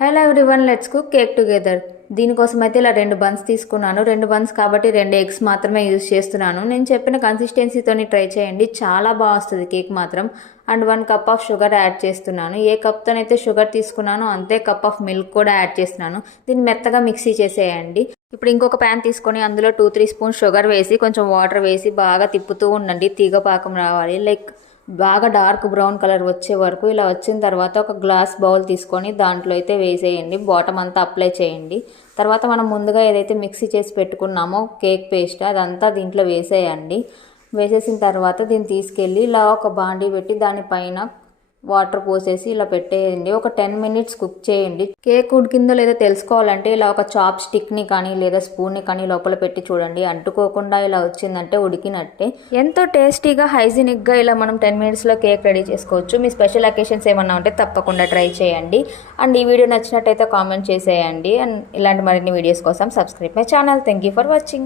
Hello everyone, let's cook cake together. దీనికోసం అయితే ఇలా 2 బన్స్ తీసుకున్నాను. 2 బన్స్ కాబట్టి 2 ఎగ్స్ మాత్రమే యూజ్ చేస్తున్నాను. నేను చెప్పిన కన్సిస్టెన్సీతోని ట్రై చేయండి, చాలా బాగా వస్తుంది కేక్ మాత్రం. And 1 cup of sugar add చేస్తున్నాను. ఏ కప్తోనైతే షుగర్ తీసుకున్నానో అంతే కప్ ఆఫ్ మిల్క్ కూడా యాడ్ చేస్తున్నాను. దీన్ని మెత్తగా మిక్సీ చేసేయండి. ఇప్పుడు ఇంకొక ప్యాన్ తీసుకొని అందులో 2-3 స్పూన్స్ షుగర్ వేసి కొంచెం వాటర్ వేసి బాగా తిప్పుతూ ఉండండి. తీగ పాకం రావాలి, లైక్ బాగా డార్క్ బ్రౌన్ కలర్ వచ్చే వరకు. ఇలా వచ్చిన తర్వాత ఒక గ్లాస్ బౌల్ తీసుకొని దాంట్లో అయితే వేసేయండి. బాటమ్ అంతా అప్లై చేయండి. తర్వాత మనం ముందుగా ఏదైతే మిక్సీ చేసి పెట్టుకున్నామో కేక్ పేస్ట్ అదంతా దీంట్లో వేసేయండి. వేసేసిన తర్వాత దీన్ని తీసుకెళ్ళి ఇలా ఒక బాండీ పెట్టి దానిపైన వాటర్ పోసేసి ఇలా పెట్టేయండి. ఒక 10 మినిట్స్ కుక్ చేయండి. కేక్ ఉడికిందో లేదో తెలుసుకోవాలంటే ఇలా ఒక చాప్ స్టిక్ని కానీ లేదా స్పూన్ని కానీ లోపల పెట్టి చూడండి. అంటుకోకుండా ఇలా వచ్చిందంటే ఉడికినట్టే. ఎంతో టేస్టీగా హైజీనిక్గా ఇలా మనం 10 మినిట్స్లో కేక్ రెడీ చేసుకోవచ్చు. మీ స్పెషల్ అకేషన్స్ ఏమన్నా ఉంటే తప్పకుండా ట్రై చేయండి. అండ్ ఈ వీడియో నచ్చినట్టయితే కామెంట్ చేసేయండి. అండ్ ఇలాంటి మరిన్ని వీడియోస్ కోసం subscribe my channel. Thank you for watching.